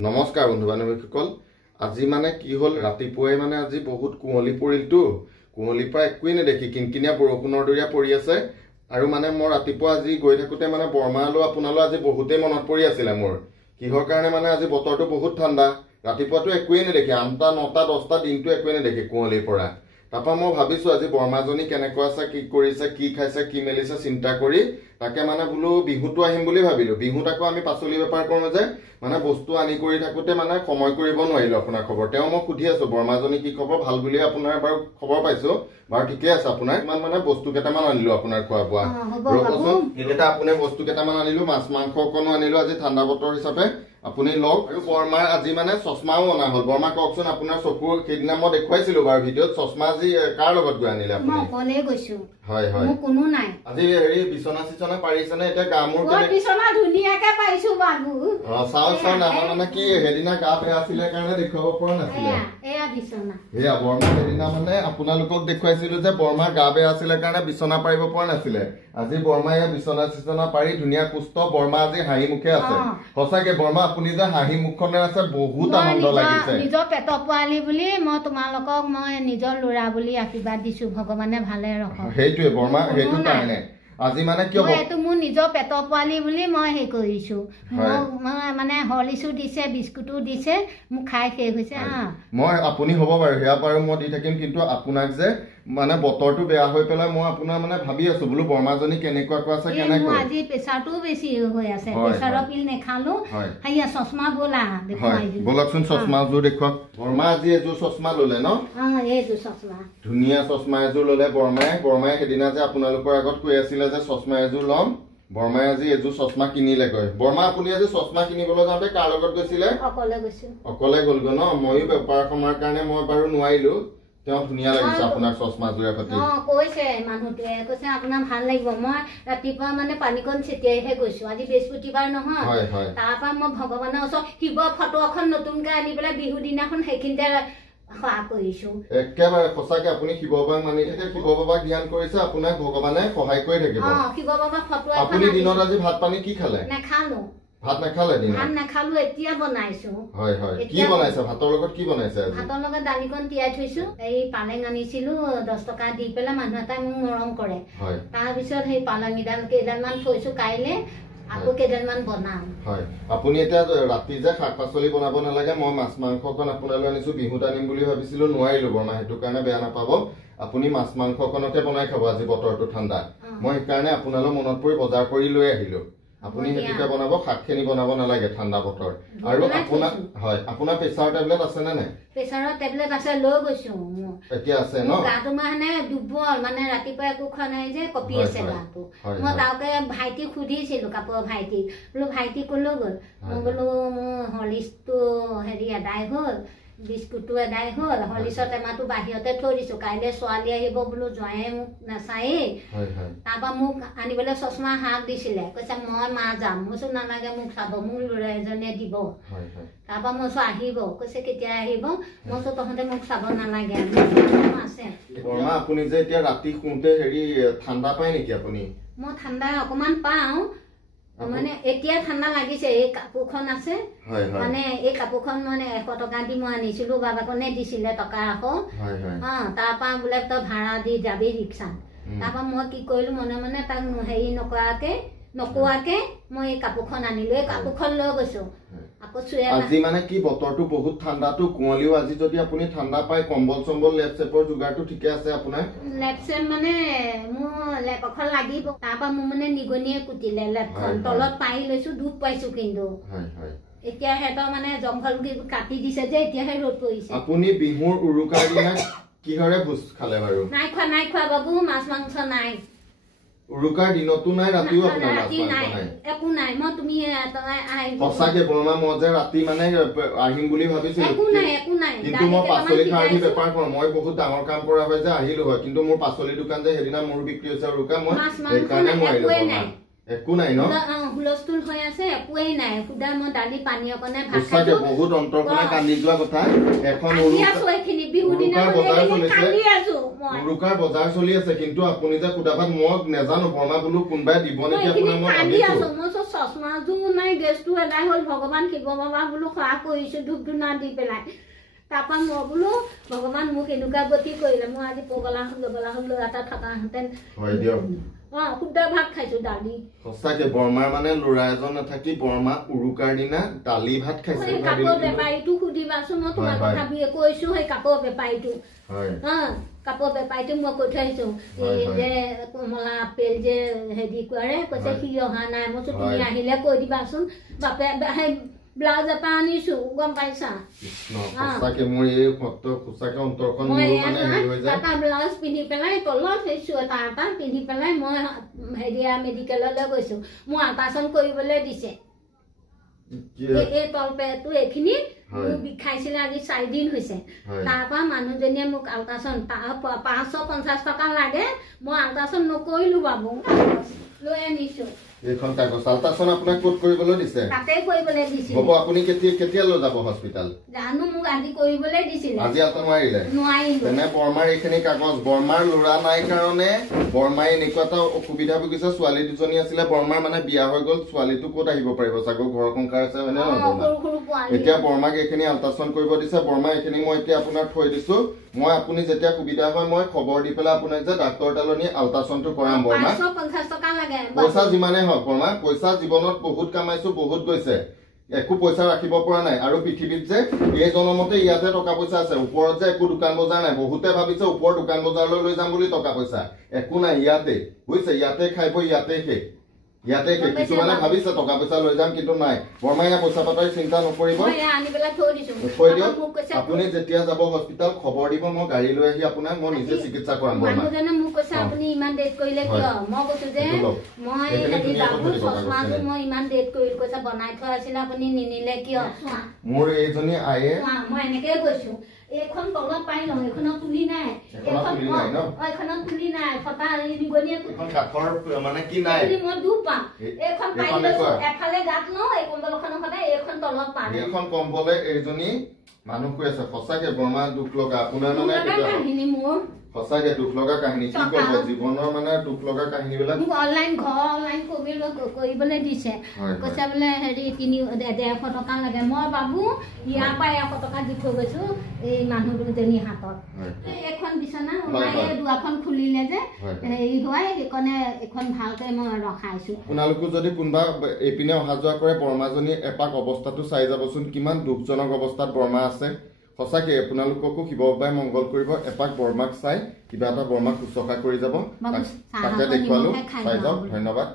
নমস্কাৰ বন্ধু বান্ধৱীসকল আজি মানে কি হল ৰাতিপুৱাই মানে আজি বহুত কুঁৱলী পৰিলটো কুঁৱলীৰ পৰা একোৱে নেদেখি কিনকিনিয়া বৰষুণৰ দৰে পৰি আছে আৰু মানে মই ৰাতিপুৱা আজি গৈ থাকোতে মানে বৰমালৈ আপোনালৈ আজি বহুতেই মনত পৰি আছিল মোৰ কিহৰ কাৰণে মানে আজি বতৰটো বহুত ঠাণ্ডা ৰাতিপুৱাটো একোৱে নেদেখি 8টা 9টা 10টা দিনটো একোৱে নেদেখি কুঁৱলীৰ পৰা তাপা মই ভাবিছো আজি বৰমাজনী কেনেকুৱা আছে কি কৰিছে কি খাইছে কি মেলিছে চিন্তা কৰি তাকে মানে বুলো বিহুটো আহিম বুলি ভাবিলো বিহুত আকৌ আমি পাচলি বেপাৰ কৰো যে মানে বস্তু আনি কৰি থাকোতে মানে সময় কৰিব নোৱাৰিলো আপোনাৰ খবৰ তেও মই সুধি আছো বৰমাজনী কি খবৰ ভাল বুলি আপোনাৰ বাৰু খবৰ পাইছো বাৰু ঠিকে আছে আপোনাৰ ইমান মানে বস্তু কেটামান আনিলো আপোনাৰ খোৱা বোৱা ৰকচোন এটা আপুনি বস্তু কেটামান আনিলো মাছ মাংস অকনো আনিলো আজি ঠাণ্ডা বতৰ হিচাপে আপুনি লগ আৰু বৰমাৰ আজি মানে চশমাও অনা হল বৰমা কওকচোন আপোনাৰ চকুৰ সেইদিনা মই দেখুৱাইছিলো বাৰু ভিডিঅ'ত চশমা আজি কাৰ লগত গৈ আনিলে আপুনি মই অকলে গৈছো হয় হয় মোৰ কোনো নাই আজি হেৰি বিছনা চিছনা পাৰিছে নে এটা গামুৰ কেনে বিছনা ধুনিয়াকে পাইছো বাবু চাও না মানে কি হেদিনা গা বেয়া আছিল কাৰণে দেখুৱাব পৰা নাছিল এয়া বিছনা এয়া বৰমা হেদিনা মানে আপোনালোকক দেখুৱাইছিলো যে বৰমা গা বেয়া আছিল কাৰণে বিছনা পাৰিব পৰা নাছিল আজি বৰমায়ে বিছনা চিছনা পাৰি ধুনিয়া কুষ্ট বৰমা আজি হাঁহি মুখে আছে সঁচাকে বৰমা আপুনি যে হাঁহি মুখখনে আছে বহুত আনন্দ লাগিছে নিজৰ পেট পোৱালি বুলি মই তোমালোকক মই নিজৰ লৰা বুলি আশীৰ্বাদ দিছো ভগৱানে ভালে ৰাখক সেইটোৱে বৰমা সেইটো কাৰণে আজি মানে কিয় এটো মোৰ নিজৰ পেট পোৱালি বুলি মই হে কৰিছো মানে হলিছু দিছে বিস্কুটু দিছে মোক খাই শেষ হৈছে মই আপুনি হ'ব বাৰু হেয়া বাৰু মই দি থাকিম কিন্তু আপোনাক যে মানে বতৰটো বেয়া হৈ পেলাই মই আপোনাৰ মানে ভাবি আছো বুলো বৰমাজনী কেনেকুৱা আছে কেনেকুৱা আজি প্ৰেছাৰটো বেছি হৈ আছে প্ৰেছাৰৰ পিল নেখালো হাইয়া চশমা বলা দেখুৱাই দিম বলকচোন চশমা জোৰ দেখুৱাক বৰমা আজি এজোৰ চশমা ললে ন এইজোৰ চশমা ধুনীয়া চশমা এজোৰ ললে বৰমায়ে সেদিনা যে আপোনালোকৰ আগত কৈ আছিলে যে চশমা এজোৰ লম বৰমায়ে আজি এজোৰ চশমা কিনিলে গৈ বৰমা আপুনি আজি চশমা কিনিবলৈ যাওঁতে কাৰ লগত গৈছিলে অকলে গ'লগৈ ন ময়ো বেপাৰ সমাৰ কাৰণে মই বাৰু নোৱাৰিলো তেওঁ ধুনীয়া লাগিছে আপোনাৰ চশমা জোৰে পাতি কৈছে মানুহটোৱে কৈছে আপোনাৰ ভাল লাগিব মই ৰাতিপুৱা মানে পানীকণ ছিটিয়াইহে গৈছো আজি বৃহস্পতিবাৰ নহয় তাৰপৰা মই ভগৱানৰ ওচৰত শিৱ ফটো এখন নতুনকে আনি পেলাই বিহু দিনাখন সেইখিনিতে একেবাৰে সঁচাকে আপুনি শিৱ বাবাক মানি থাকে শিৱ বাবাক ধ্যান কৰিছে আপোনাক ভগৱানে সহায় কৰি থাকিব শিৱ বাবাক ফটো আপুনি দিনত আজি ভাত পানী কি খালে নেখালো ভাত নেখালে দিনত ভাত নেখালো এতিয়া বনাইছো হয় হয় কি বনাইছে ভাতৰ লগত কি বনাইছে আজি ভাতৰ লগত দালিকণ তিয়াই থৈছো এই পালেং আনিছিলো 10 টকা দি পেলাই মানুহ এটাই মোক মৰম কৰে তাৰ পিছত সেই পালেং কেইডালমান থৈছো কাইলে আকৌ কেইডালমান বনাম হয় আপুনি এটা ৰাতি যে শাক পাচলি বনাব নালাগে মই মাছ মাংসকন আপোনালৈ আনিছো বিহুত আনিম বুলি ভাবিছিলো নোৱাৰিলো বনা হেতু কাৰণে বেয়া নাপাব আপুনি মাছ মাংসকনকে বনাই খাব আজি বতৰটো ঠাণ্ডা মই সেইকাৰণে আপোনালৈ মনত পৰি বজাৰ কৰি লৈ আহিলো আপুনি হেতুকে বনাব শাকখিনি বনাব নালাগে ঠাণ্ডা বতৰ আৰু আপোনাৰ প্ৰেছাৰ টেবলেট আছে নে নাই প্ৰেছাৰৰ টেবলেট আছে লৈ গৈছো এতিয়া আছে ন গাটো মানে দুৰ্বল মানে ৰাতিপুৱা একো খোৱা নাই যে কপি আছে গাটো মই তাকে ভাইটিক সুধিছিলো কাপোৰ ভাইটিক বোলো ভাইটি কলৈ গ'ল মই বোলো হলিছটো হেৰি আদায় হ'ল বিস্কুটটো আদায় হ'ল হলিছৰ টেমাটো বাহিৰতে থৈ দিছো কাইলে ছোৱালী আহিব বোলো জয়ে মোক নাচায়েই তাৰপৰা মোক আনিবলৈ চশমা হাক দিছিলে কৈছে মই মা যাম মই কৈছো নালাগে মোক চাব মোৰ ল'ৰা এজনে দিব তাৰপৰা মই কৈছো আহিব কৈছে কেতিয়া আহিব মই কৈছো তহঁতে মোক চাব নালাগে আছে বৰমা আপুনি যে এতিয়া ৰাতি শুওঁতে হেৰি ঠাণ্ডা পায় নেকি আপুনি মই ঠাণ্ডা অকমান পাওঁ মানে এতিয়া ঠাণ্ডা লাগিছে এই কাপোৰখন আছে মানে এই কাপোৰখন মানে 100 টকা দি মই আনিছিলো বাবাকনে দিছিলে টকা আকৌ তাৰপৰা বোলে তই ভাড়া দি যাবি ৰিক্সা তাৰপৰা মই কি কৰিলো মনে মনে তাক হেৰি নকোৱাকে মই এই কাপোৰখন আনিলো এই কাপোৰখন লৈ গৈছো আজি মানে কি বতৰটো বহুত ঠাণ্ডাটো কুঁৱলীও আজি যদি আপুনি ঠাণ্ডা পায় কম্বল চম্বল লেপচেপৰ যোগাৰটো ঠিকে আছে আপোনাৰ লেপচেপ মানে মোৰ লেপ এখন লাগিব তাৰপৰা মোৰ মানে নিগনিয়ে কুটিলে লেপখন তলত পাই লৈছো দুখ পাইছো কিন্তু এতিয়া হেতৰ মানে জংঘল কাটি দিছে যে এতিয়াহে ৰ'দ পৰিছে আপুনি বিহুৰ উৰুকাৰ দিনা কিহৰে ভোজ খালে বাৰু নাই খোৱা বাবু মাছ মাংস নাই উৰুকাৰ দিনতো নাই ৰাতিও আপোনাৰ একো নাই মই তুমি সঁচাকে বৰমা মই যে ৰাতি মানে আহিম বুলি ভাবিছিলো কিন্তু মই পাচলি খাৰদি বেপাৰ কৰো মই বহুত ডাঙৰ কাম কৰা হয় যে আহিলো হয় কিন্তু মোৰ পাচলি দোকান যে সেইদিনা মোৰ বিক্ৰী হৈছে উৰুকা মই সেইকাৰণে মই আহিলো একো নাই ন হুলস্থুল হৈ আছে একোৱেই নাই খুদা মই দালি পানী অকণে ভাত খাইছো বহুত অন্তৰখনে কান্দি যোৱা কথা এখন উৰুকাৰ বজাৰ চলি আছে কিন্তু আপুনি যে কুদাবাত মই নেজানো বৰমা বোলো কোনবাই দিব নেকি আপোনাৰ মই ভাবিছো চশমাযোৰ নাই গেছটো এদাই হ'ল ভগৱান শিৱ বাবা বোলো সেৱা কৰিছো ধূপ ধূনা দি পেলাই তাৰপৰা মই বোলো ভগৱান মোক এনেকুৱা গতি কৰিলে মই আজি পগলা হ'ল ল'ৰা এটা থকাহেঁতেন হয় দিয়ক শুদ্ধ ভাত খাইছো দালি সঁচাকে বৰমাৰ মানে ল'ৰা এজন নাথাকি বৰমা উৰুকাৰ দিনা দালি ভাত খাইছে কাপোৰ বেপাৰীটো সুধিবাচোন মই তোমাক কথা কৈছো সেই কাপোৰ বেপাৰীটো কাপোৰ বেপাৰীটো মই কৈ থৈ আহিছো এই যে কমলা আপেল যে হেৰি কৰে কৈছে সি অহা নাই মই তুমি আহিলে কৈ দিবাচোন বাপে ব্লাউজ এটা আনিছো গম পাইছা ব্লাউজ পিন্ধি পেলাই তলত সেই চুৱেটাৰ এটা পিন্ধি পেলাই মই হেৰিয়া মেডিকেললৈ গৈছো মোৰ আল্ট্ৰাচাউণ্ড কৰিবলৈ দিছে এই তলপেটটো এইখিনি বিষাইছিলে আজি 4 দিন হৈছে তাৰপৰা মানুহজনীয়ে মোক আল্ট্ৰাচাউণ্ড 550 টকা লাগে মই আল্ট্ৰাচাউণ্ড নকৰিলো বাবু লৈ আনিছো এইখন কাগজ আল্ট্ৰাচাউণ্ড আপোনাক কোড কৰিবলৈ দিছে তাতে কৰিবলৈ দিছিল হ'ব আপুনি কেতিয়া লৈ যাব হস্পিটাল জানো মোক আজি কৰিবলৈ দিছিল আজি আল্ট্ৰা নোৱাৰিলে তেনে বৰমাৰ এইখিনি কাগজ বৰমাৰ ল'ৰা নাই কাৰণে বৰমাই এনেকুৱা এটা অসুবিধা ভুগিছে ছোৱালী দুজনী আছিলে বৰমাৰ মানে বিয়া হৈ গ'ল ছোৱালীটো ক'ত আহিব পাৰিব চাগো ঘৰ সংসাৰ আছে হয় নে এতিয়া বৰমাক এইখিনি আল্ট্ৰাচাউণ্ড কৰিব দিছে বৰমা এইখিনি মই এতিয়া আপোনাক থৈ দিছো মই আপুনি যেতিয়া সুবিধা হয় মই খবৰ দি পেলাই আপোনাক যে ডাক্তৰ তালনি আল্ট্ৰাচাউণ্ডটো কৰাম বৰমা 550 টকা লাগে পইচা যিমানে হওক বৰমা পইচা জীৱনত বহুত কামাইছো বহুত গৈছে একো পইচা ৰাখিব পৰা নাই আৰু পৃথিৱীত যে এই জনমতে ইয়াতে টকা পইচা আছে ওপৰত যে একো দোকান বজাৰ নাই বহুতে ভাবিছে ওপৰ দোকান বজাৰলৈ লৈ যাম বুলি টকা পইচা একো নাই ইয়াতে বুজিছে ইয়াতে খাই বৈ ইয়াতে শেষ ইয়াতে কিছুমানে ভাবিছে টকা পইচা লৈ যাম কিন্তু নাই বৰমাই পইচা পাতৰ চিন্তা নকৰিব থৈ দিয়ক আপুনি যেতিয়া যাব হস্পিটাল খবৰ দিব মই গাড়ী লৈ আহি আপোনাক মই নিজে চিকিৎসা কৰাম মানুহজনে মোক কৈছে আপুনি ইমান ডেট কৰিলে কিয় মই কৈছো যে মই চশমাটো মই ইমান ডেট কৰিলো কৈছে বনাই থোৱা আছিলে আপুনি নিনিলে কিয় মোৰ এইজনী আয়ে মই এনেকৈ কৈছো এইখন তলত পাই লওঁ এইখনত তুলি নাই এইখনত তুলি নাই ফটা নিগনিয়ে কাঠৰ মানে কি নাই মই দুখ পাম এইখন পাই লৈছো এফালে গাত লওঁ এই কম্বলখনৰ সদায় এইখন তলত পাম এইখন কম্বলে এইজনী মানুহ কৈ আছে সঁচাকে বৰমা দুখ লগা আপোনাৰ মানে সঁচাকে দুখ লগা কাহিনী কি কৰিব জীৱনৰ মানে দুখ লগা কাহিনীবিলাক মোক অনলাইন কৰিবলৈ দিছে কৈছে বোলে হেৰি 150 টকা লাগে মই বাবু ইয়াৰ পৰা 100 টকা দি থৈ গৈছো এই মানুহ দুজনী হাতত এখন বিছনা দুৱাখন খুলিলে যে হেৰি হয় সেইকাৰণে এখন ভালকে মই ৰখাইছো আপোনালোকো যদি কোনোবা এইপিনে অহা যোৱা কৰে বৰমাজনী এপাক অৱস্থাটো চাই যাবচোন কিমান দুখজনক অৱস্থাত বৰমা আছে সঁচাকে আপোনালোককো শিৱ বাবাই মংগল কৰিব এপাক বৰমাক চাই কিবা এটা বৰমাক শুশ্ৰূষা কৰি যাব তাকে দেখুৱালো চাই যাওক ধন্যবাদ